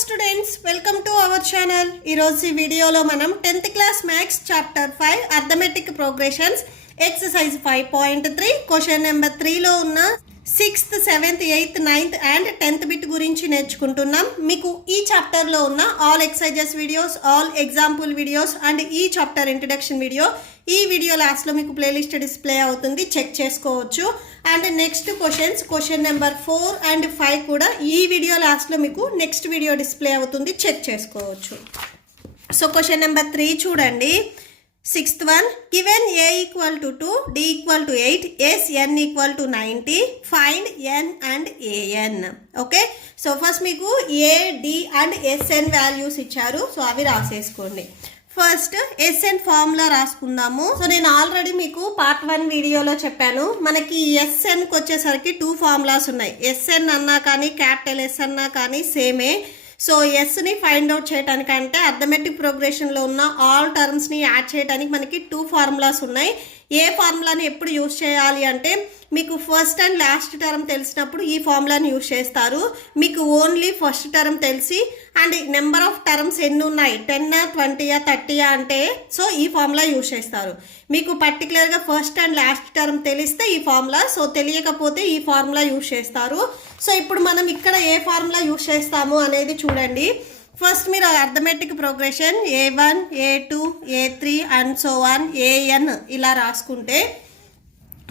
Students welcome to our channel. ఈరోజు ఈ వీడియోలో మనం 10th class maths chapter 5 arithmetic progressions exercise 5.3 question number 3లో ఉన్న 6th, 7th, 8th, 9th and 10th bit గురించి నేర్చుకుంటున్నాం. మీకు ఈ చాప్టర్లో ఉన్న all exercises videos, all example videos and ఈ చాప్టర్ ఇంట్రడక్షన్ వీడియో ఈ వీడియో లాస్ట్లో మీకు ప్లేలిస్ట్ డిస్ప్లే అవుతుంది, చెక్ చేసుకోవచ్చు. And next question number 4 and 5 కూడా ఈ వీడియో లాస్ట్లో మీకు నెక్స్ట్ వీడియో డిస్ప్లే అవుతుంది, చెక్ చేసుకోవచ్చు. సో క్వశ్చన్ నెంబర్ 3 చూడండి. 6th one, given a equal to 2, d equal to 8, s n equal to 90, find n and an. Okay, so first మీకు a, d and sn values ఇచ్చారు, so అవి రాసేసుకోండి. First SN formula రాసుకుందాము. So నేను already మీకు part 1 వీడియోలో చెప్పాను, మనకి ఎస్ఎన్కి వచ్చేసరికి 2 ఫార్ములాస్ ఉన్నాయి. ఎస్ఎన్ అన్నా కానీ క్యాపిటల్ ఎస్ అన్నా కానీ సేమే. సో ఎస్ని ఫైండ్ అవుట్ చేయడానికంటే అర్థమెటిక్ ప్రోగ్రెషన్లో ఉన్న ఆల్ టర్మ్స్ని యాడ్ చేయడానికి మనకి 2 ఫార్ములాస్ ఉన్నాయి. ఏ ఫార్ములాని ఎప్పుడు యూజ్ చేయాలి అంటే మీకు ఫస్ట్ అండ్ లాస్ట్ టర్మ్ తెలిసినప్పుడు ఈ ఫార్ములాని యూజ్ చేస్తారు. మీకు ఓన్లీ ఫస్ట్ టర్మ్ తెలిసి అండ్ నెంబర్ ఆఫ్ టర్మ్స్ ఎన్ని ఉన్నాయి, 10, 20, 30 అంటే సో ఈ ఫార్ములా యూజ్ చేస్తారు. మీకు పర్టికులర్గా ఫస్ట్ అండ్ లాస్ట్ టర్మ్ తెలిస్తే ఈ ఫార్ములా, సో తెలియకపోతే ఈ ఫార్ములా యూజ్ చేస్తారు. సో ఇప్పుడు మనం ఇక్కడ ఏ ఫార్ములా యూజ్ చేస్తాము అనేది చూడండి. ఫస్ట్ మీరు arithmetic progression A1, A2, A3 and so on AN ఇలా రాసుకుంటే,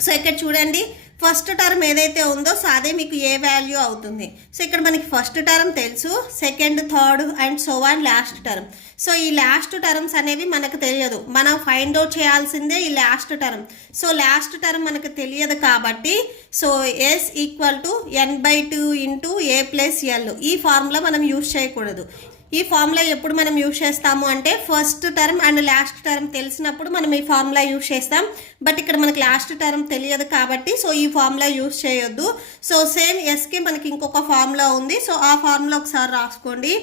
సో ఇక్కడ చూడండి ఫస్ట్ టర్మ్ ఏదైతే ఉందో సో అదే మీకు ఏ వాల్యూ అవుతుంది. సో ఇక్కడ మనకి ఫస్ట్ టర్మ్ తెలుసు, second, third and so on last term. So ఈ లాస్ట్ టర్మ్స్ అనేవి మనకు తెలియదు, మనం ఫైండ్ అవుట్ చేయాల్సిందే ఈ last term. So last term మనకు తెలియదు కాబట్టి so S equal to n/2 into A plus L ఈ ఫార్ములా మనం యూజ్ చేయకూడదు. ఈ ఫార్ములా ఎప్పుడు మనం యూజ్ చేస్తాము అంటే first term and last term తెలిసినప్పుడు మనం ఈ ఫార్ములా యూజ్ చేస్తాం. బట్ ఇక్కడ మనకి లాస్ట్ టర్మ్ తెలియదు కాబట్టి సో ఈ ఫార్ములా యూజ్ చేయొద్దు. సో సేమ్ ఎస్కి మనకి ఇంకొక ఫార్ములా ఉంది, సో ఆ ఫార్ములా ఒకసారి రాసుకోండి.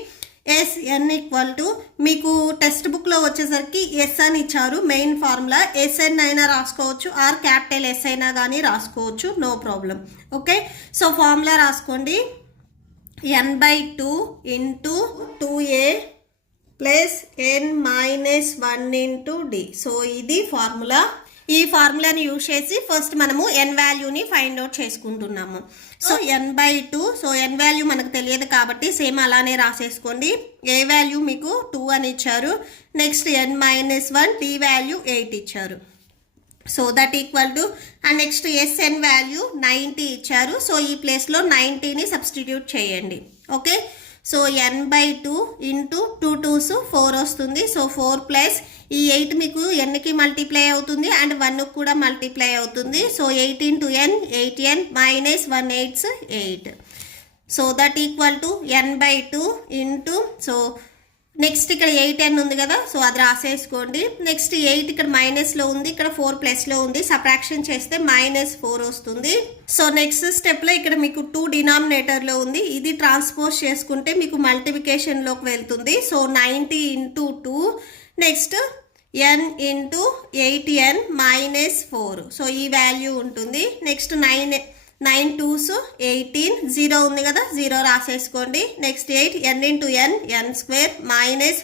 SN ఈక్వల్ టు మీకు టెక్స్ట్ బుక్లో వచ్చేసరికి ఎస్ అని ఇచ్చారు మెయిన్ ఫార్ములా. SN అయినా రాసుకోవచ్చు ఆర్ క్యాపిటల్ ఎస్ అయినా కానీ రాసుకోవచ్చు, no problem. Okay, so formula రాసుకోండి. n/2 into 2a plus n-1 into d. So ఇది ఫార్ములా. ఈ ఫార్ములాని యూజ్ చేసి ఫస్ట్ మనము n వాల్యూని ఫైండ్ అవుట్ చేసుకుంటున్నాము. So n/2, so n value మనకు తెలియదు కాబట్టి సేమ్ అలానే రాసేసుకోండి. a వాల్యూ మీకు 2 అని ఇచ్చారు, నెక్స్ట్ n-1, d వాల్యూ 8 ఇచ్చారు. So that equal to and next SN value 90 ఇచ్చారు, సో ఈ ప్లేస్లో 90ని సబ్స్టిట్యూట్ చేయండి. Okay, so n/2 into 2 2s 4 వస్తుంది. సో 4 ప్లస్ ఈ 8 మీకు nకి మల్టిప్లై అవుతుంది అండ్ 1 కూడా మల్టిప్లై అవుతుంది. So 8 into n 8n minus 1 8s 8. So that equal to n/2 into so next ఇక్కడ 8n ఉంది కదా, సో అది రాసేసుకోండి. నెక్స్ట్ 8 ఇక్కడ మైనస్లో ఉంది, ఇక్కడ 4 ప్లస్లో ఉంది, సబ్ట్రాక్షన్ చేస్తే -4 వస్తుంది. సో నెక్స్ట్ స్టెప్లో ఇక్కడ మీకు 2 డినామినేటర్లో ఉంది, ఇది ట్రాన్స్పోజ్ చేసుకుంటే మీకు మల్టిప్లికేషన్లోకి వెళ్తుంది. So 90 into 2 next n into 8n -4, so ఈ వాల్యూ ఉంటుంది. నెక్స్ట్ 9 2s 18, 0 ఉంది కదా, 0 రాసేసుకోండి. Next 8 n into n n² minus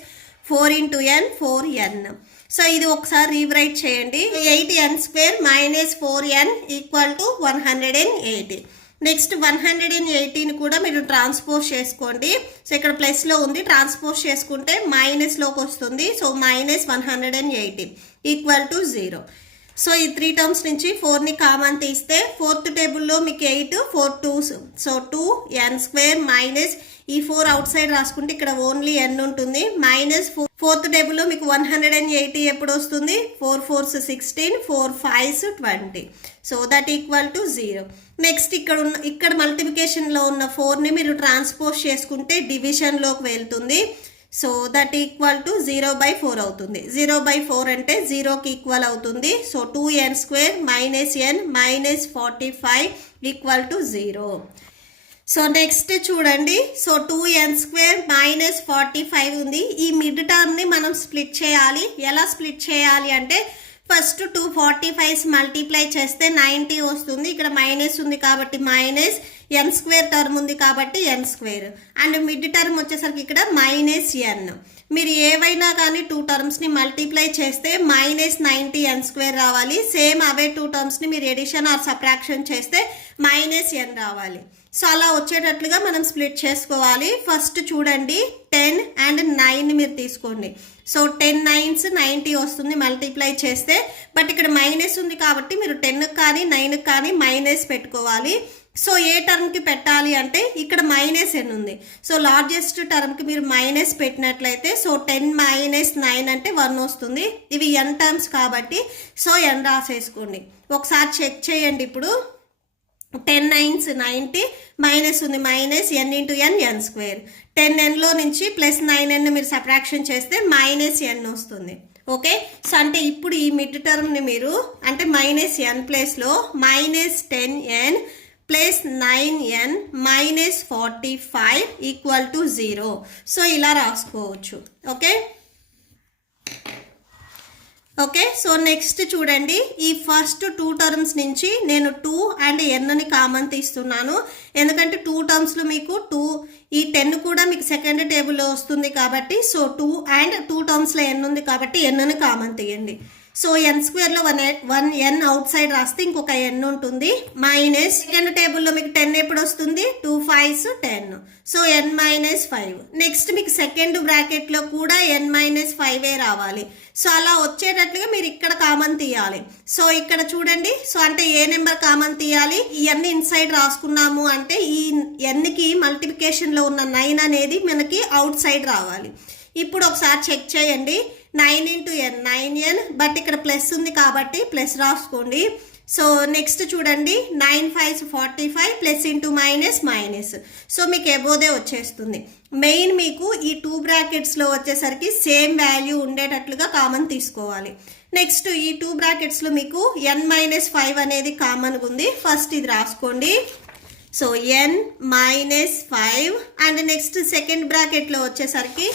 4 into n 4n. So ఇది ఒకసారి రీరైట్ చేయండి. 8n² minus 4n equal to 180. Next 118 కూడా మీరు ట్రాన్స్పోజ్ చేసుకోండి. సో ఇక్కడ ప్లస్లో ఉంది, ట్రాన్స్పోజ్ చేసుకుంటే మైనస్లోకి వస్తుంది. So -180 equal to 0. సో ఈ 3 టర్మ్స్ నుంచి 4ని కామన్ తీస్తే 4th టేబుల్లో మీకు 8 4 2s, సో 2n² మైనస్ ఈ 4 అవుట్ సైడ్ రాసుకుంటే ఇక్కడ ఓన్లీ n ఉంటుంది మైనస్ 4th టేబుల్లో మీకు 180 ఎప్పుడు వస్తుంది, 4 4s 16, 4 5s 20. So that equal to 0. Next ఇక్కడ మల్టిప్లికేషన్లో ఉన్న 4ని మీరు ట్రాన్స్పోజ్ చేసుకుంటే డివిజన్లోకి వెళ్తుంది. సో దట్ ఈక్వల్ టు 0/4 అవుతుంది. 0/4 అంటే 0కి ఈక్వల్ అవుతుంది. So 2n² minus n minus 45 equal to 0. So next చూడండి, సో 2n² మైనస్ 45 ఉంది. ఈ మిడ్ టర్మ్ని మనం స్ప్లిట్ చేయాలి. ఎలా స్ప్లిట్ చేయాలి అంటే ఫస్ట్ 245 మల్టిప్లై చేస్తే 90 వస్తుంది, ఇక్కడ మైనస్ ఉంది కాబట్టి మైనస్ ఎన్ స్క్వేర్ టర్మ్ ఉంది కాబట్టి ఎన్ స్క్వేర్, అండ్ మిడ్ టర్మ్ వచ్చేసరికి ఇక్కడ మైనస్ ఎన్. మీరు ఏవైనా కానీ 2 టర్మ్స్ని మల్టిప్లై చేస్తే -90 ఎన్ స్క్వేర్ రావాలి. సేమ్ అవే 2 టర్మ్స్ని మీరు ఎడిషన్ ఆర్ సబ్ట్రాక్షన్ చేస్తే -n రావాలి. సో అలా వచ్చేటట్లుగా మనం స్ప్లిట్ చేసుకోవాలి. ఫస్ట్ చూడండి 10 అండ్ 9 మీరు తీసుకోండి. సో 10 9s 90 వస్తుంది మల్టిప్లై చేస్తే. బట్ ఇక్కడ మైనస్ ఉంది కాబట్టి మీరు 10 కానీ 9 కానీ మైనస్ పెట్టుకోవాలి. సో ఏ టర్మ్కి పెట్టాలి అంటే ఇక్కడ -n ఉంది. సో లార్జెస్ట్ టర్మ్కి మీరు మైనస్ పెట్టినట్లయితే సో 10 - 9 అంటే 1 వస్తుంది. ఇవి n టర్మ్స్ కాబట్టి సో n రాసేసుకోండి. ఒకసారి చెక్ చేయండి. ఇప్పుడు 10 9s 90, మైనస్ ఉంది minus n into n square. 10nలో నుంచి +9n మీరు సబ్ట్రాక్షన్ చేస్తే -n వస్తుంది. ఓకే, సో అంటే ఇప్పుడు ఈ మిడ్ టర్మ్ని మీరు అంటే -n ప్లేస్లో -10n plus 9n -45 equal to 0. So ఇలా రాసుకోవచ్చు. ఓకే, సో నెక్స్ట్ చూడండి, ఈ ఫస్ట్ 2 టర్మ్స్ నుంచి నేను 2 అండ్ nని కామన్ తీస్తున్నాను. ఎందుకంటే 2 టర్మ్స్లో మీకు 2 ఈ 10 కూడా మీకు సెకండ్ టేబుల్లో వస్తుంది కాబట్టి సో 2 అండ్ 2 టర్మ్స్లో n ఉంది కాబట్టి nని కామన్ తీయండి. So n స్క్వేర్లో 1n out side రాస్తే ఇంకొక n ఉంటుంది. మైనస్ సెకండ్ టేబుల్లో మీకు 10 ఎప్పుడు వస్తుంది? 2 5s 10. So n - 5. నెక్స్ట్ మీకు సెకండ్ బ్రాకెట్లో కూడా n - 5 రావాలి. సో అలా వచ్చేటట్లుగా మీరు ఇక్కడ కామన్ తీయాలి. సో ఇక్కడ చూడండి, సో అంటే ఏ నెంబర్ కామన్ తీయాలి? ఇవన్నీ ఇన్సైడ్ రాసుకున్నాము అంటే ఈ nకి మల్టిప్లికేషన్లో ఉన్న 9 అనేది మనకి అవుట్ సైడ్ రావాలి. ఇప్పుడు ఒకసారి చెక్ చేయండి. 9 ఇంటూ n 9n, బట్ ఇక్కడ ప్లస్ ఉంది కాబట్టి ప్లస్ రాసుకోండి. సో నెక్స్ట్ చూడండి 9 5s 45 plus into minus. So మీకు ఎబోదే వచ్చేస్తుంది. మెయిన్ మీకు ఈ 2 బ్రాకెట్స్లో వచ్చేసరికి సేమ్ వాల్యూ ఉండేటట్లుగా కామన్ తీసుకోవాలి. నెక్స్ట్ ఈ 2 బ్రాకెట్స్లో మీకు n - 5 అనేది కామన్గా ఉంది. ఫస్ట్ ఇది రాసుకోండి. So n - 5 and next second బ్రాకెట్లో వచ్చేసరికి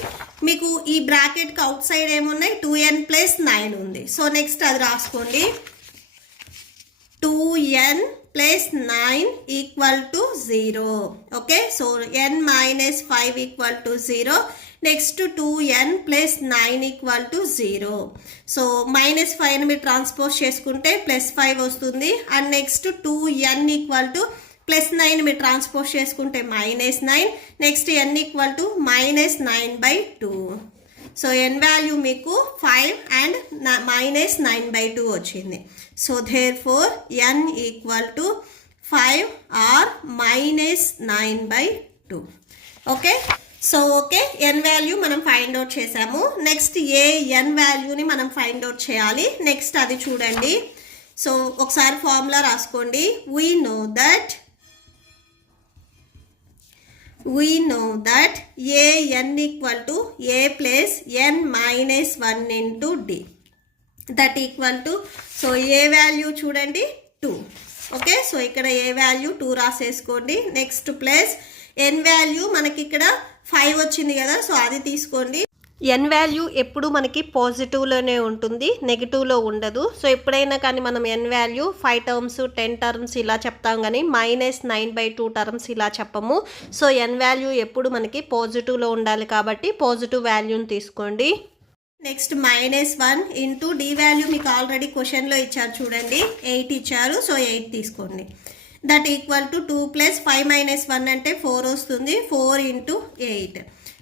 మీకు ఈ బ్రాకెట్కి అవుట్ సైడ్ ఏమున్నాయి? 2n + 9 ఉంది. సో నెక్స్ట్ అది రాసుకోండి. 2n + 9 equal to 0. Okay, so n - 5 equal to 0. Next 2n + 9 equal to 0. So -5ని మీరు ట్రాన్స్పోజ్ చేసుకుంటే +5 వస్తుంది. And next 2n equal to +9 మీరు ట్రాన్స్పోజ్ చేసుకుంటే -9. Next n equal to -9/2. So n value మీకు 5 అండ్ -9/2 వచ్చింది. So therefore n equal to 5 or -9/2. Okay, so okay, n value మనం find out చేసాము. నెక్స్ట్ ఏ n వాల్యూని మనం ఫైండ్ అవుట్ చేయాలి. నెక్స్ట్ అది చూడండి. సో ఒకసారి ఫార్ములా రాసుకోండి. we know that an equal to a plus n minus 1 into d. That equal to, so A value చూడండి 2. ఓకే, సో ఇక్కడ ఏ వాల్యూ 2 రాసేసుకోండి. నెక్స్ట్ ప్లస్ n వాల్యూ మనకి ఇక్కడ 5 వచ్చింది కదా, సో అది తీసుకోండి. n వాల్యూ ఎప్పుడు మనకి పాజిటివ్లోనే ఉంటుంది, నెగిటివ్లో ఉండదు. సో ఎప్పుడైనా కానీ మనం n వాల్యూ 5 టర్మ్స్ 10 టర్మ్స్ ఇలా చెప్తాం కానీ -9/2 టర్మ్స్ ఇలా చెప్పము. సో n వాల్యూ ఎప్పుడు మనకి పాజిటివ్లో ఉండాలి కాబట్టి పాజిటివ్ వాల్యూని తీసుకోండి. నెక్స్ట్ -1 ఇంటూ d వాల్యూ మీకు ఆల్రెడీ క్వశ్చన్లో ఇచ్చారు చూడండి, 8 ఇచ్చారు. సో 8 తీసుకోండి. దట్ ఈక్వల్ టు 2 + 5 - 1 అంటే 4 వస్తుంది. 4 into 8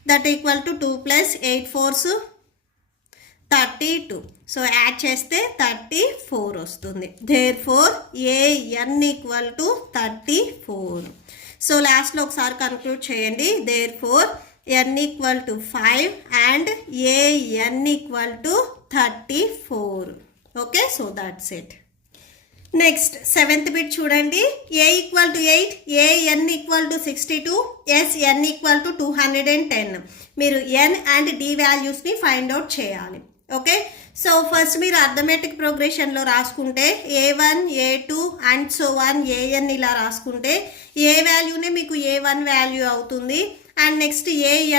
that equal to 2 + 8 4s 32. So add చేస్తే 34 వస్తుంది. Therefore an equal to 34. So లాస్ట్లో ఒకసారి కన్క్లూడ్ చేయండి. Therefore n equal to 5 and an equal to 34. Okay, so that's it. Next 7th bit చూడండి. a equal to 8, an equal to 62, n equal to 210. మీరు n and d వాల్యూస్ని find out చేయాలి. Okay, so first మీరు arithmetic ప్రోగ్రెషన్లో రాసుకుంటే a1 a2 and so on an ఇలా రాసుకుంటే ఏ వాల్యూనే మీకు a1 value అవుతుంది. అండ్ నెక్స్ట్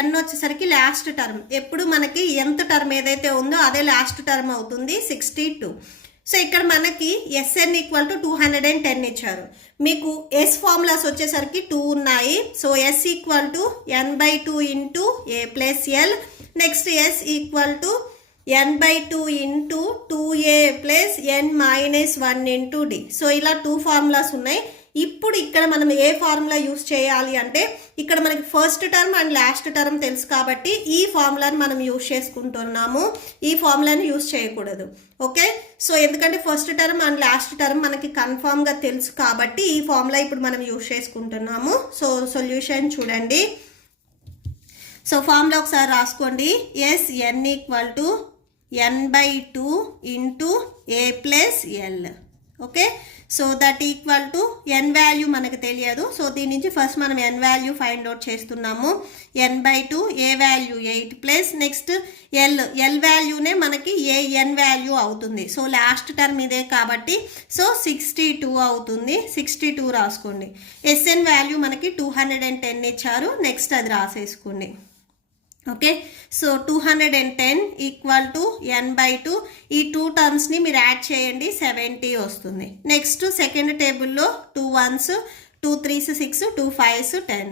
an వచ్చేసరికి లాస్ట్ టర్మ్, ఎప్పుడు మనకి nth టర్మ్ ఏదైతే ఉందో అదే లాస్ట్ టర్మ్ అవుతుంది 62. సో ఇక్కడ మనకి ఎస్ఎన్ ఈక్వల్ టు 210 ఇచ్చారు. మీకు ఎస్ ఫార్ములాస్ వచ్చేసరికి 2 ఉన్నాయి. So s equal to n/2 into a plus l. Next s equal to n/2 into 2a plus n-1 into D. So ఇలా 2 ఫార్ములాస్ ఉన్నాయి. ఇప్పుడు ఇక్కడ మనం ఏ ఫార్ములా యూస్ చేయాలి అంటే ఇక్కడ మనకి first term and last term తెలుసు కాబట్టి ఈ ఫార్ములాని మనం యూస్ చేసుకుంటున్నాము. ఈ ఫార్ములాని యూస్ చేయకూడదు. ఓకే, సో ఎందుకంటే first term and last term మనకి కన్ఫామ్గా తెలుసు కాబట్టి ఈ ఫార్ములా ఇప్పుడు మనం యూస్ చేసుకుంటున్నాము. సో సొల్యూషన్ చూడండి. సో ఫార్ములా ఒకసారి రాసుకోండి. S n equal to n/2 into a plus l. Okay, so that equal to n value మనకు తెలియదు. సో దీని నుంచి ఫస్ట్ మనం ఎన్ వాల్యూ ఫైండ్ అవుట్ చేస్తున్నాము. n/2 ఏ వాల్యూ 8 ప్లస్ నెక్స్ట్ ఎల్ వాల్యూనే మనకి ఏ ఎన్ వాల్యూ అవుతుంది. సో లాస్ట్ టర్మ్ ఇదే కాబట్టి సో 62 అవుతుంది. 62 రాసుకోండి. ఎస్ఎన్ వాల్యూ మనకి 210 ఇచ్చారు. నెక్స్ట్ అది రాసేసుకోండి. Okay, so 210 equal to n/2. ఈ 2 టర్మ్స్ని మీరు యాడ్ చేయండి, 70 వస్తుంది. నెక్స్ట్ సెకండ్ టేబుల్లో 2 1s 2 3s 6 2 5s 10.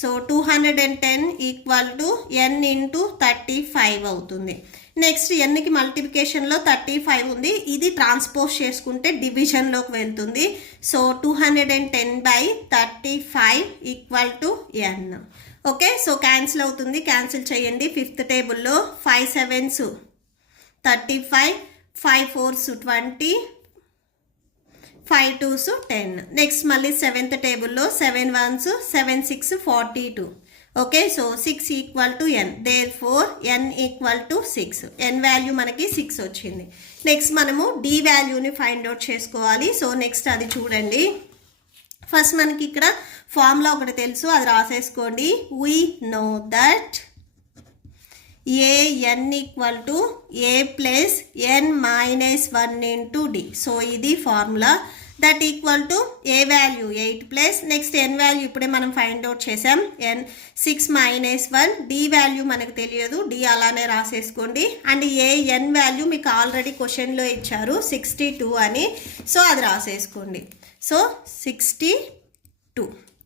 So 210 equal to n into 35 అవుతుంది. నెక్స్ట్ ఎన్కి మల్టిప్లికేషన్లో 35 ఉంది. ఇది ట్రాన్స్పోజ్ చేసుకుంటే డివిజన్లోకి వెళ్తుంది. So 210/35 equal to n. Okay, so cancel అవుతుంది. క్యాన్సిల్ చేయండి. ఫిఫ్త్ టేబుల్లో 5 7s 35 5 4s 20 5 2s 10. నెక్స్ట్ మళ్ళీ సెవెంత్ టేబుల్లో 7 1s 7 6 42. Okay, so 6 equal to n. Therefore n equal to 6. n value మనకి 6 వచ్చింది. నెక్స్ట్ మనము d వాల్యూని ఫైండ్ అవుట్ చేసుకోవాలి. సో నెక్స్ట్ అది చూడండి. ఫస్ట్ మనకి ఇక్కడ ఫార్ములా ఒకటి తెలుసు, అది రాసేసుకోండి. We know that an equal to A plus n-1 into D. So ఇది formula. That equal to A value 8 plus next n value ఇప్పుడే మనం ఫైండ్ అవుట్ చేసాం. 6-1. డి వాల్యూ మనకు తెలియదు, డి అలానే రాసేసుకోండి. అండ్ ఏ n వాల్యూ మీకు already క్వశ్చన్లో ఇచ్చారు 62 అని. సో అది రాసేసుకోండి. సో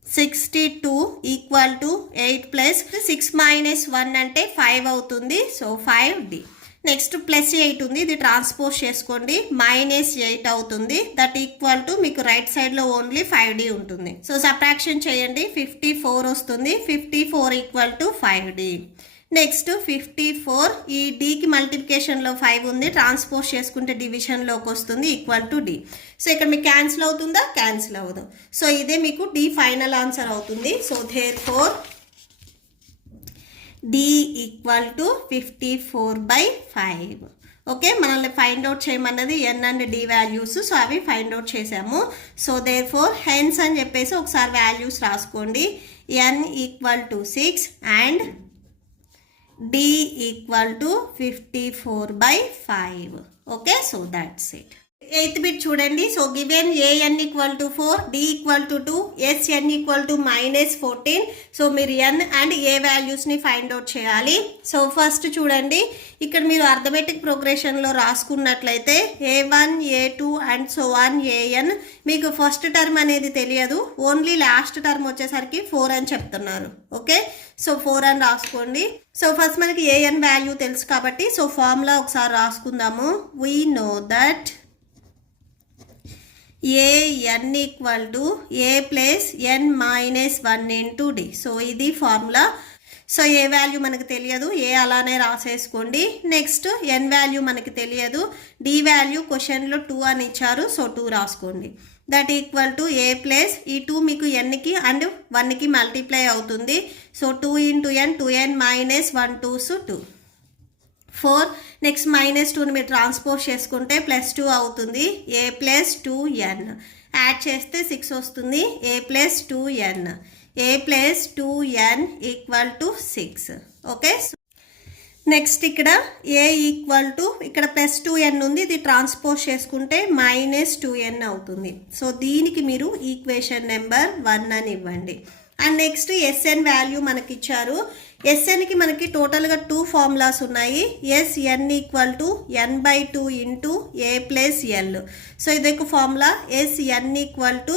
62 ఈక్వల్ టు 8 ప్లస్ 6-1 అంటే 5 అవుతుంది. So 5d. నెక్స్ట్ ప్లస్ 8 ఉంది, ఇది ట్రాన్స్పోజ్ చేసుకోండి. -8 అవుతుంది. దట్ ఈక్వల్ టు మీకు రైట్ సైడ్లో ఓన్లీ 5d ఉంటుంది. సో సబ్ట్రాక్షన్ చేయండి. 54 వస్తుంది. 54 ఈక్వల్ టు 5d. నెక్స్ట్ 54 ఈ డీకి మల్టిప్లికేషన్లో 5 ఉంది, ట్రాన్స్పోజ్ చేసుకుంటే డివిజన్లోకి వస్తుంది ఈక్వల్ టు డి. సో ఇక్కడ మీకు క్యాన్సిల్ అవుతుందా? క్యాన్సిల్ అవ్వదు. సో ఇదే మీకు డి ఫైనల్ ఆన్సర్ అవుతుంది. So therefore D equal to 54/5. Okay, మనల్ని ఫైండ్ అవుట్ చేయమన్నది N and D values. So అవి ఫైండ్ అవుట్ చేసాము. సో దేర్ ఫోర్ హెన్స్ అని చెప్పేసి ఒకసారి వాల్యూస్ రాసుకోండి. N equal to 6 and d equal to 54/5. Okay, so that's it. 8th bit చూడండి. So given an equal to 4, d equal to 2, sn equal to -14. So మీరు n and A వాల్యూస్ని find out చేయాలి. So first చూడండి, ఇక్కడ మీరు arithmetic ప్రోగ్రెషన్లో రాసుకున్నట్లయితే a1 a2 and so on an. మీకు ఫస్ట్ టర్మ్ అనేది తెలియదు, ఓన్లీ లాస్ట్ టర్మ్ వచ్చేసరికి 4 అని చెప్తున్నారు. ఓకే, సో 4 అని రాసుకోండి. సో ఫస్ట్ మనకి an వాల్యూ తెలుసు కాబట్టి సో ఫార్ములా ఒకసారి రాసుకుందాము. We know that an equal to A plus n-1 into D. So ఇది ఫార్ములా. సో ఏ వాల్యూ మనకు తెలియదు, ఏ అలానే రాసేసుకోండి. నెక్స్ట్ n వాల్యూ మనకి తెలియదు, డి వాల్యూ క్వశ్చన్లో 2 అని ఇచ్చారు. సో 2 రాసుకోండి. That equal to A plus ఈ 2 మీకు nకి అండ్ 1కి మల్టిప్లై అవుతుంది. So 2 into n 2n -1 2s 2 4. Next -2ని మీరు ట్రాన్స్పోజ్ చేసుకుంటే +2 అవుతుంది. ఏ ప్లస్ 2n యాడ్ చేస్తే 6 వస్తుంది. A plus 2n equal to 6. Okay, next ఇక్కడ ఏ ఈక్వల్ టు ఇక్కడ +2n ఉంది, ఇది ట్రాన్స్పోజ్ చేసుకుంటే -2n అవుతుంది. సో దీనికి మీరు ఈక్వేషన్ నెంబర్ 1 అని ఇవ్వండి. అండ్ నెక్స్ట్ ఎస్ఎన్ వాల్యూ మనకి ఇచ్చారు. ఎస్ఎన్కి మనకి టోటల్గా 2 ఫార్ములాస్ ఉన్నాయి. SN equal to n/2 into a plus l. So ఇదొక formula. SN equal to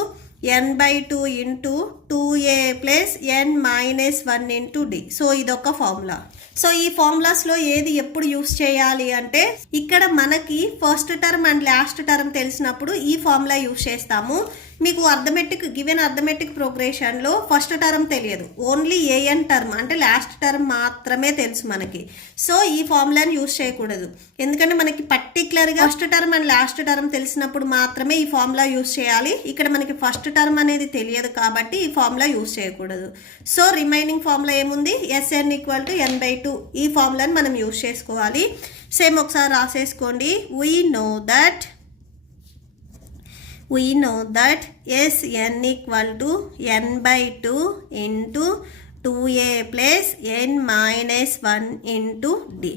n/2 into 2a plus n-1 into D. So ఇదొక ఫార్ములా. సో ఈ ఫార్ములాస్లో ఏది ఎప్పుడు యూస్ చేయాలి అంటే ఇక్కడ మనకి first term and last term తెలిసినప్పుడు ఈ ఫార్ములా యూస్ చేస్తాము. మీకు గివెన్ అర్థమెటిక్ ప్రోగ్రెషన్లో ఫస్ట్ టర్మ్ తెలియదు, ఓన్లీ ఏఎన్ టర్మ్ అంటే లాస్ట్ టర్మ్ మాత్రమే తెలుసు మనకి. సో ఈ ఫార్ములాని యూస్ చేయకూడదు, ఎందుకంటే మనకి పర్టికులర్గా first term and last term తెలిసినప్పుడు మాత్రమే ఈ ఫార్ములా యూస్ చేయాలి. ఇక్కడ మనకి ఫస్ట్ టర్మ్ అనేది తెలియదు కాబట్టి ఈ ఫార్ములా యూస్ చేయకూడదు. సో రిమైనింగ్ ఫార్ములా ఏముంది, ఎస్ఎన్ ఈక్వల్ టు n/2. ఈ ఫార్ములాని మనం యూస్ చేసుకోవాలి. సేమ్ ఒకసారి రాసేసుకోండి. We know that Sn equal to n/2 into 2a plus n-1 into d.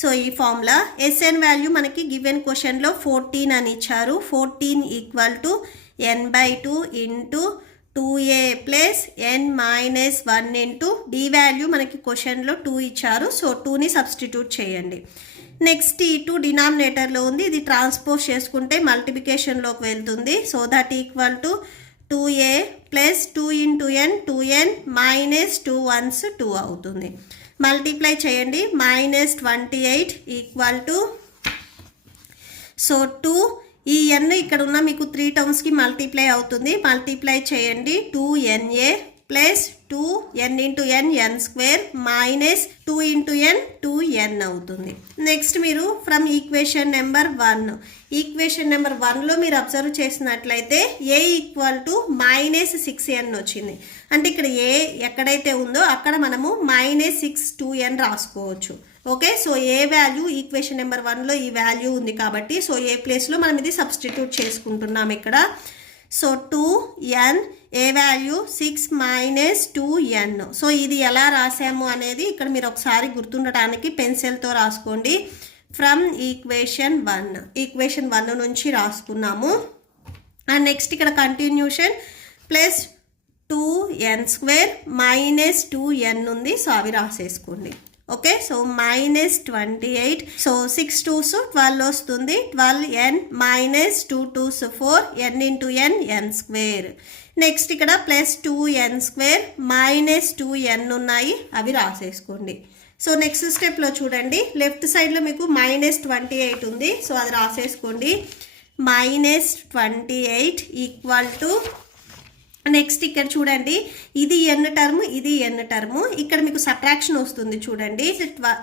So ఈ ఫార్ములా ఎస్ఎన్ వాల్యూ మనకి గివెన్ క్వశ్చన్లో 14 అని ఇచ్చారు. 14 equal to n/2 into 2a plus n-1 into d value మనకి క్వశ్చన్లో 2 ఇచ్చారు. సో 2ని సబ్స్టిట్యూట్ చేయండి. నెక్స్ట్ ఈ 2 డినామినేటర్లో ఉంది, ఇది ట్రాన్స్పోజ్ చేసుకుంటే మల్టిప్లికేషన్లోకి వెళ్తుంది. So that equal to 2a plus 2 into n 2n minus 2 1s 2 అవుతుంది. మల్టిప్లై చేయండి. -28 ఈక్వల్ టు, సో 2 ఈ n ఇక్కడ ఉన్న మీకు 3 టర్మ్స్కి మల్టిప్లై అవుతుంది. మల్టిప్లై చేయండి. 2na plus 2n into n square minus 2 into n 2n అవుతుంది. నెక్స్ట్ మీరు ఫ్రమ్ ఈక్వేషన్ నెంబర్ 1లో మీరు అబ్జర్వ్ చేసినట్లయితే a ఈక్వల్ టు -6n వచ్చింది. అంటే ఇక్కడ a ఎక్కడైతే ఉందో అక్కడ మనము -6 రాసుకోవచ్చు. ఓకే, సో ఏ వాల్యూ ఈక్వేషన్ నెంబర్ 1లో ఈ వాల్యూ ఉంది కాబట్టి సో ఏ ప్లేస్లో మనం ఇది సబ్స్టిట్యూట్ చేసుకుంటున్నాం ఇక్కడ. సో 2n ఏ వాల్యూ 6 మైనస్ 2n. సో ఇది ఎలా రాసాము అనేది ఇక్కడ మీరు ఒకసారి గుర్తుండటానికి పెన్సిల్తో రాసుకోండి. ఫ్రమ్ ఈక్వేషన్ 1 నుంచి రాసుకున్నాము. అండ్ నెక్స్ట్ ఇక్కడ continuation plus 2n square minus 2n ఉంది. సో అవి రాసేసుకోండి. Okay, so -28. సో 6 2s 12 వస్తుంది. 12n minus 2 2s 4 n into n square. Next ఇక్కడ plus 2n square minus 2n ఉన్నాయి, అవి రాసేసుకోండి. సో నెక్స్ట్ స్టెప్లో చూడండి, లెఫ్ట్ సైడ్లో మీకు -28 ఉంది. సో అది రాసేసుకోండి. -28 ఈక్వల్ టు, నెక్స్ట్ ఇక్కడ చూడండి, ఇది n టర్మ్, ఇది n టర్మ్. ఇక్కడ మీకు సబ్ట్రాక్షన్ వస్తుంది చూడండి.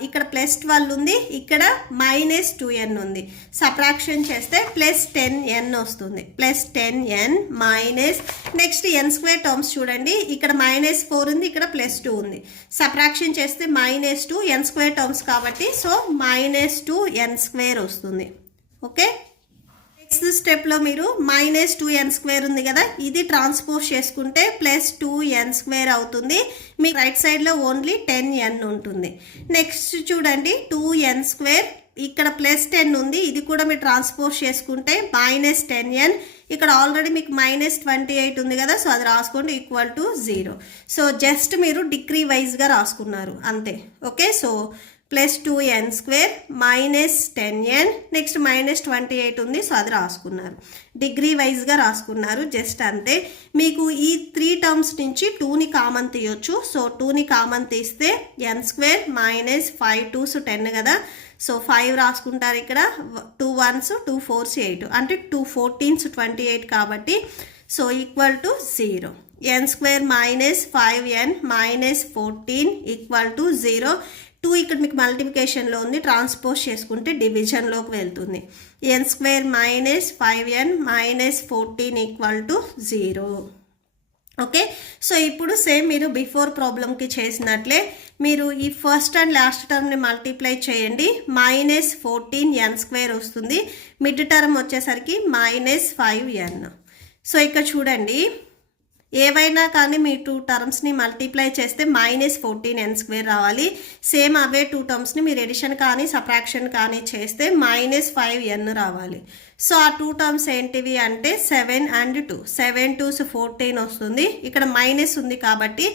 ఇక్కడ +12 ఉంది, ఇక్కడ -2n ఉంది. సబ్ట్రాక్షన్ చేస్తే +10n వస్తుంది. +10n minus, next n square terms చూడండి, ఇక్కడ -4 ఉంది, ఇక్కడ +2 ఉంది. సబ్ట్రాక్షన్ చేస్తే -2 n స్క్వేర్ టర్మ్స్ కాబట్టి సో -2n స్క్వేర్ వస్తుంది. ఓకే, నెక్స్ట్ స్టెప్లో మీరు -2n స్క్వేర్ ఉంది కదా, ఇది ట్రాన్స్పోజ్ చేసుకుంటే +2n స్క్వేర్ అవుతుంది. మీకు రైట్ సైడ్లో ఓన్లీ 10n ఉంటుంది. నెక్స్ట్ చూడండి 2n స్క్వేర్, ఇక్కడ +10 ఉంది, ఇది కూడా మీరు ట్రాన్స్పోజ్ చేసుకుంటే -10n. ఇక్కడ ఆల్రెడీ మీకు -28 ఉంది కదా, సో అది రాసుకోండి ఈక్వల్ టు 0. సో జస్ట్ మీరు డిగ్రీ వైజ్గా రాసుకున్నారు అంతే. Okay, so +2n square -10n, next -28 ఉంది, సో అది రాసుకున్నారు. డిగ్రీ వైజ్గా రాసుకున్నారు, జస్ట్ అంతే. మీకు ఈ 3 టర్మ్స్ నుంచి 2ని కామన్ తీయొచ్చు. సో 2ని కామన్ తీస్తే n స్క్వేర్ -5 2s 10 కదా, సో 5 రాసుకుంటారు. ఇక్కడ 2 1s 2 4s 8 అంటే 2 14s 28 కాబట్టి so equal to 0. n square -5n -14 equal to 0. 2 ఇక్కడ మీకు మల్టిప్లికేషన్లో ఉంది, ట్రాన్స్పోజ్ చేసుకుంటే డివిజన్లోకి వెళ్తుంది. n square -5n -14 equal to 0. Okay, so ఇప్పుడు సేమ్ మీరు బిఫోర్ ప్రాబ్లంకి చేసినట్లే మీరు ఈ ఫస్ట్ అండ్ లాస్ట్ టర్మ్ని మల్టిప్లై చేయండి. -14n స్క్వేర్ వస్తుంది. మిడ్ టర్మ్ వచ్చేసరికి -5n. సో ఇక్కడ చూడండి ఏవైనా కానీ మీ 2 టర్మ్స్ని మల్టిప్లై చేస్తే -14n² రావాలి. సేమ్ అవే 2 టర్మ్స్ని మీరు ఎడిషన్ కానీ సబ్ట్రాక్షన్ కానీ చేస్తే -5n రావాలి. సో ఆ 2 టర్మ్స్ ఏంటివి అంటే 7 and 2. 7 2s 14 వస్తుంది. ఇక్కడ మైనస్ ఉంది కాబట్టి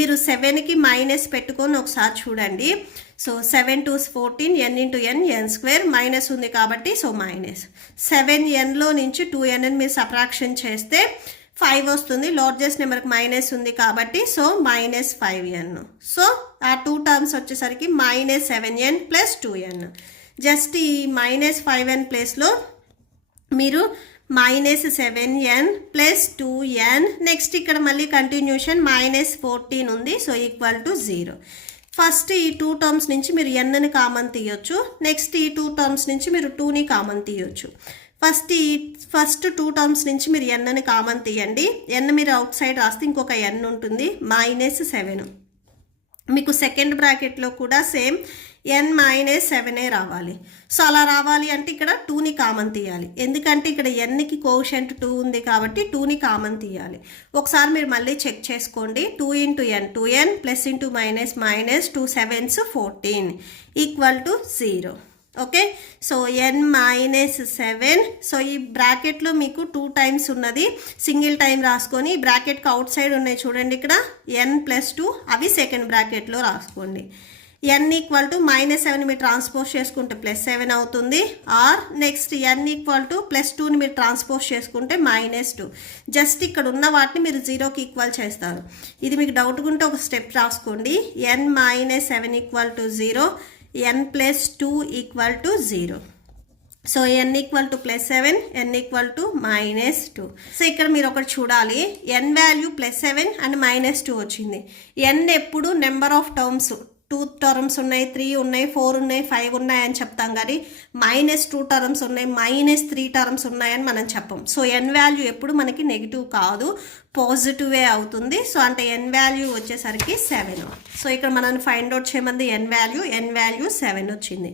మీరు 7కి మైనస్ పెట్టుకొని ఒకసారి చూడండి. So 7 2s 14, n into n, n², minus ఉంది కాబట్టి సో మైనస్ 7nలో నుంచి 2n మీరు సబ్ట్రాక్షన్ చేస్తే 5 వస్తుంది. లార్జెస్ట్ నెంబర్కి మైనస్ ఉంది కాబట్టి సో -5n. సో ఆ 2 టర్మ్స్ వచ్చేసరికి -7n + 2n. జస్ట్ ఈ -5n ప్లేస్లో మీరు -7n + 2n, నెక్స్ట్ ఇక్కడ మళ్ళీ కంటిన్యూషన్ -14 ఉంది. సో =0. ఫస్ట్ ఈ 2 టర్మ్స్ నుంచి మీరు nని కామన్ తీయొచ్చు. నెక్స్ట్ ఈ 2 టర్మ్స్ నుంచి మీరు 2ని కామన్ తీయొచ్చు. ఫస్ట్ 2 టర్మ్స్ నుంచి మీరు nని కామన్ తీయండి. n మీరు అవుట్ సైడ్ రాస్తే ఇంకొక n ఉంటుంది, -7. మీకు సెకండ్ బ్రాకెట్లో కూడా సేమ్ n - 7 రావాలి. సో అలా రావాలి అంటే ఇక్కడ 2ని కామన్ తీయాలి. ఎందుకంటే ఇక్కడ nకి కోషెంట్ 2 ఉంది కాబట్టి 2ని కామన్ తీయాలి. ఒకసారి మీరు మళ్ళీ చెక్ చేసుకోండి. 2 × n 2n, plus into minus minus 2 7s 14 = 0. Okay, so n - 7. So ఈ బ్రాకెట్లో మీకు 2 టైమ్స్ ఉన్నది, సింగిల్ టైం రాసుకొని ఈ బ్రాకెట్కి అవుట్ సైడ్ ఉన్నాయి చూడండి ఇక్కడ n + 2, అవి సెకండ్ బ్రాకెట్లో రాసుకోండి. n = -7 మీరు ట్రాన్స్పోజ్ చేసుకుంటే +7 అవుతుంది. ఆర్ నెక్స్ట్ n = +2ని మీరు ట్రాన్స్పోజ్ చేసుకుంటే -2. జస్ట్ ఇక్కడ ఉన్న వాటిని మీరు 0కి ఈక్వల్ చేస్తారు. ఇది మీకు డౌట్ ఉంటే ఒక స్టెప్ రాసుకోండి. n - 7 = 0, n + 2 = 0. So n = +7, n = -2. So ఇక్కడ మీరు ఒకటి చూడాలి, n వాల్యూ +7 అండ్ -2 వచ్చింది. n ఎప్పుడు నెంబర్ ఆఫ్ టర్మ్స్ 2 టర్మ్స్ ఉన్నాయి, 3 ఉన్నాయి, 4 ఉన్నాయి, 5 ఉన్నాయి అని చెప్తాం కానీ -2 టర్మ్స్ ఉన్నాయి, -3 టర్మ్స్ ఉన్నాయని మనం చెప్పం. సో n వాల్యూ ఎప్పుడు మనకి నెగిటివ్ కాదు, పాజిటివే అవుతుంది. సో అంటే n వాల్యూ వచ్చేసరికి 7. సో ఇక్కడ మనం ఫైండ్ అవుట్ చేయమంది n వాల్యూ 7 వచ్చింది.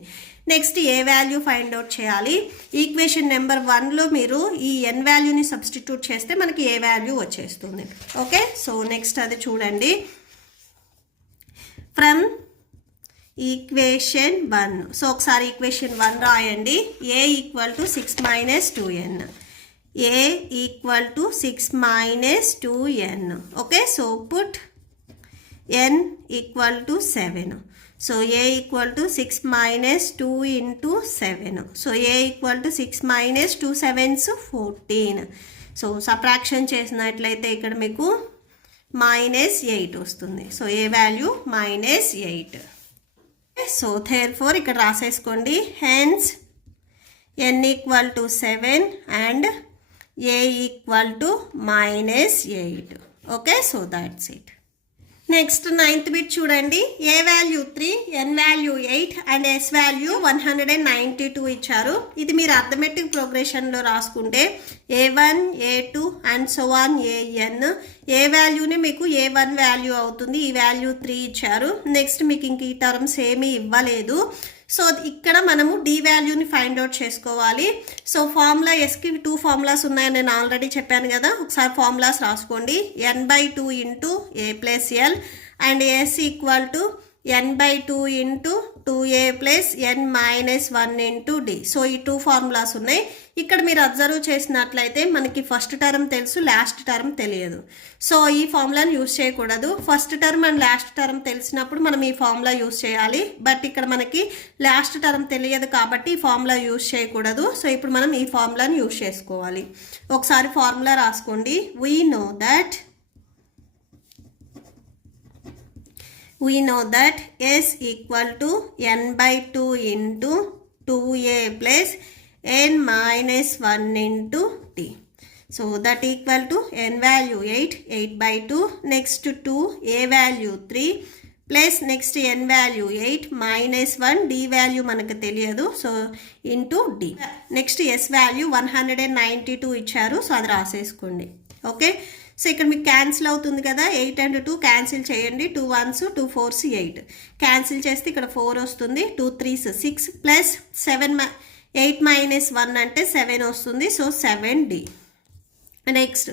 నెక్స్ట్ ఏ వాల్యూ ఫైండ్ అవుట్ చేయాలి. ఈక్వేషన్ నెంబర్ 1లో మీరు ఈ n వాల్యూని సబ్స్టిట్యూట్ చేస్తే మనకి ఏ వాల్యూ వచ్చేస్తుంది. ఓకే, సో నెక్స్ట్ అది చూడండి. ఫ్రమ్ ఈక్వేషన్ 1, సో ఒకసారి ఈక్వేషన్ 1 రాయండి. a = 6 - 2n, a = 6 - 2n. Okay, so put n = 7. So a = 6 - 2 × 7. So a = 6 - 2 7s 14. So subtraction చేసినట్లయితే ఇక్కడ మీకు -8 వస్తుంది. సో ఏ వాల్యూ -8. సో therefore ఇక్కడ రాసేసుకోండి. Hence n = 7 and a = -8. Okay, so that's it. Next 9th bit చూడండి. a value 3, n value 8 and s value 192 ఇచ్చారు. ఇది మీరు అర్థమెటిక్ ప్రోగ్రెషన్లో రాసుకుంటే a1 a2 and so on an. ఏ వాల్యూని మీకు a1 వాల్యూ అవుతుంది, ఈ వాల్యూ 3 ఇచ్చారు. నెక్స్ట్ మీకు ఇంక ఈ టర్మ్స్ ఏమీ ఇవ్వలేదు. సో ఇక్కడ మనము d వాల్యూని ఫైండ్ అవుట్ చేసుకోవాలి. సో ఫార్ములా ఎస్కి 2 ఫార్ములాస్ ఉన్నాయని నేను ఆల్రెడీ చెప్పాను కదా, ఒకసారి ఫార్ములాస్ రాసుకోండి. n/2 × a + l and s = n/2 × 2a + n - 1 × d. So ఈ 2 ఫార్ములాస్ ఉన్నాయి. ఇక్కడ మీరు అబ్జర్వ్ చేసినట్లయితే మనకి ఫస్ట్ టర్మ్ తెలుసు, లాస్ట్ టర్మ్ తెలియదు. సో ఈ ఫార్ములాని యూజ్ చేయకూడదు. First term and last term తెలిసినప్పుడు మనం ఈ ఫార్ములా యూజ్ చేయాలి. బట్ ఇక్కడ మనకి లాస్ట్ టర్మ్ తెలియదు కాబట్టి ఈ ఫార్ములా యూజ్ చేయకూడదు. సో ఇప్పుడు మనం ఈ ఫార్ములాని యూజ్ చేసుకోవాలి. ఒకసారి ఫార్ములా రాసుకోండి. we know that s = n/2 × 2a + n - 1 × t. So that = n value 8/2, next 2, a value 3 plus next n value 8 - 1, d value మనకు తెలియదు. So into d. Next s value 192 ఇచ్చారు. సో అది రాసేసుకోండి. ఓకే, సో ఇక్కడ మీకు cancel అవుతుంది కదా, 8 and 2 cancel చేయండి. 2 1s 2 4s 8 క్యాన్సిల్ చేస్తే ఇక్కడ 4 వస్తుంది. 2 3s 6 ప్లస్ 8 - 1 అంటే 7 వస్తుంది. So 7d. Next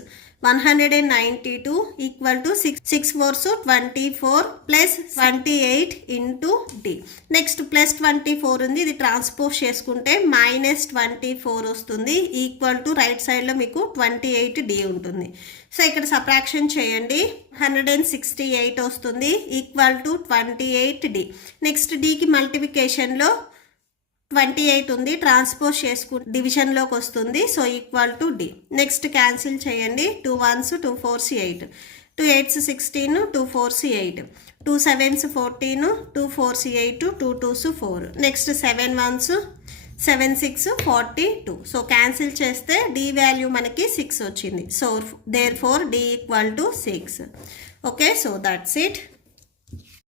192 equal to 6 4s 24 plus 28 into d. Next plus 24 ఉంది, ఇది ట్రాన్స్పోజ్ చేసుకుంటే మైనస్ 24 వస్తుంది ఈక్వల్ టు రైట్ సైడ్లో మీకు 28 డి ఉంటుంది. సో ఇక్కడ సబ్ట్రాక్షన్ చేయండి, 168 వస్తుంది ఈక్వల్ టు 28 డి. నెక్స్ట్ డికి మల్టిప్లికేషన్లో 28 ఉంది, ట్రాన్స్పోజ్ చేసుకుంటే డివిజన్లోకి వస్తుంది. So equal to d. Next cancel చేయండి, 2 1s 2 4s 8, 2 8s 16, 2 4s 8, 2 7s 14, 2 4s 8, 2 2s 4. Next 7 1s 7 6 42. So cancel చేస్తే డి వాల్యూ మనకి 6 వచ్చింది. So therefore D equal to 6. Okay, so that's it.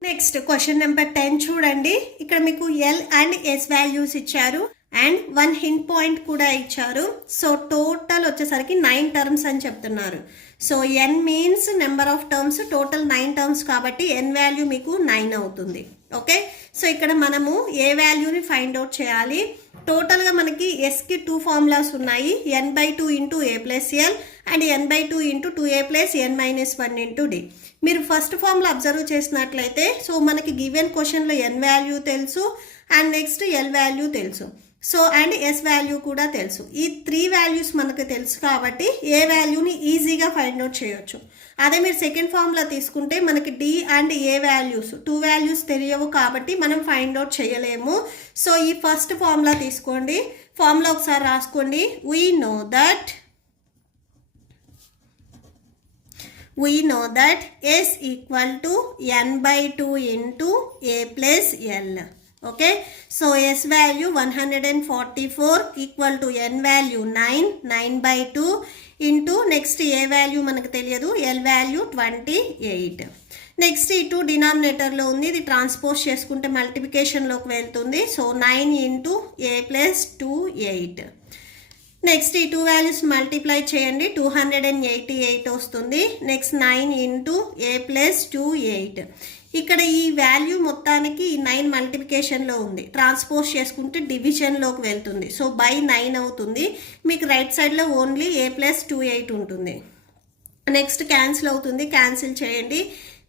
Next question number 10 చూడండి. ఇక్కడ మీకు l and s values ఇచ్చారు and 1 hint point కూడా ఇచ్చారు. So total వచ్చేసరికి 9 టర్మ్స్ అని చెప్తున్నారు. So n means number of terms, total 9 terms కాబట్టి ఎన్ వాల్యూ మీకు 9 అవుతుంది. ఓకే, సో ఇక్కడ మనము ఏ వాల్యూని ఫైండ్ అవుట్ చేయాలి. టోటల్గా మనకి ఎస్కి 2 ఫార్ములాస్ ఉన్నాయి, n/2 into a plus l and n/2 into 2a plus n-1 into d. మీరు ఫస్ట్ ఫార్ములా అబ్జర్వ్ చేసినట్లయితే సో మనకి గివెన్ క్వశ్చన్లో ఎన్ వాల్యూ తెలుసు అండ్ నెక్స్ట్ ఎల్ వాల్యూ తెలుసు, సో అండ్ ఎస్ వాల్యూ కూడా తెలుసు. ఈ 3 వాల్యూస్ మనకు తెలుసు కాబట్టి ఏ వాల్యూని ఈజీగా ఫైండ్ అవుట్ చేయొచ్చు. అదే మీరు సెకండ్ ఫార్ములా తీసుకుంటే మనకి d and a values 2 values తెలియవు కాబట్టి మనం ఫైండ్ అవుట్ చేయలేము. సో ఈ ఫస్ట్ ఫార్ములా తీసుకోండి, ఫార్ములా ఒకసారి రాసుకోండి. we know that s equal to n/2 into a plus l. Okay, so s value 144 equal to n value 9/2 into next a value మనకు తెలియదు, l value 28. నెక్స్ట్ ఈ 2 డినామినేటర్లో ఉంది, ఇది ట్రాన్స్పోజ్ చేసుకుంటే మల్టిప్లికేషన్లోకి వెళ్తుంది. So 9 into a plus 2 8. Next ఈ 2 values multiply చేయండి, 288 వస్తుంది. Next 9 into a plus 2 8. ఇక్కడ ఈ వాల్యూ మొత్తానికి ఈ 9 మల్టిప్లికేషన్లో ఉంది, ట్రాన్స్పోజ్ చేసుకుంటే డివిజన్లోకి వెళ్తుంది. సో బై 9 అవుతుంది. మీకు రైట్ సైడ్లో ఓన్లీ ఏ ప్లస్ 2 8 ఉంటుంది. నెక్స్ట్ క్యాన్సిల్ అవుతుంది, క్యాన్సిల్ చేయండి.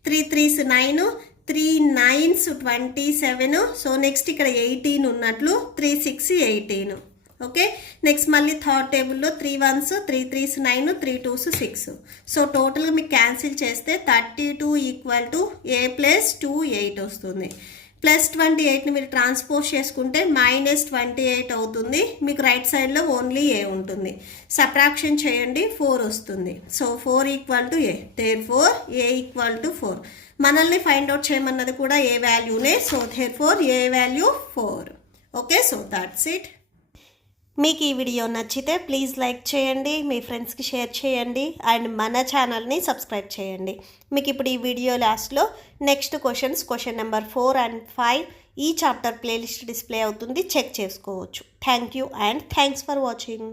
3 3s 9, 3 9s 27. సో నెక్స్ట్ ఇక్కడ 18 ఉన్నట్లు, 3 6 18. ఓకే, నెక్స్ట్ మళ్ళీ థర్డ్ టేబుల్లో 3 1s 3 3s 9, 3 2s 6. సో టోటల్గా మీకు క్యాన్సిల్ చేస్తే 32 ఈక్వల్ టు ఏ ప్లస్ 2 8 వస్తుంది. ప్లస్ 28ని మీరు ట్రాన్స్పోజ్ చేసుకుంటే మైనస్ 28 అవుతుంది. మీకు రైట్ సైడ్లో ఓన్లీ ఏ ఉంటుంది. సబ్ట్రాక్షన్ చేయండి, 4 వస్తుంది. So 4 equal to a, therefore a equal to 4. మనల్ని ఫైండ్ అవుట్ చేయమన్నది కూడా ఏ వాల్యూనే. So therefore a value 4. Okay, so that's it. మీకు ఈ వీడియో నచ్చితే ప్లీజ్ లైక్ చేయండి, మీ ఫ్రెండ్స్కి షేర్ చేయండి అండ్ మన ఛానల్ని సబ్స్క్రైబ్ చేయండి. మీకు ఇప్పుడు ఈ వీడియో లాస్ట్లో నెక్స్ట్ క్వశ్చన్ నెంబర్ 4 and 5 ఈ చాప్టర్ ప్లేలిస్ట్ డిస్ప్లే అవుతుంది, చెక్ చేసుకోవచ్చు. Thank you and thanks for watching.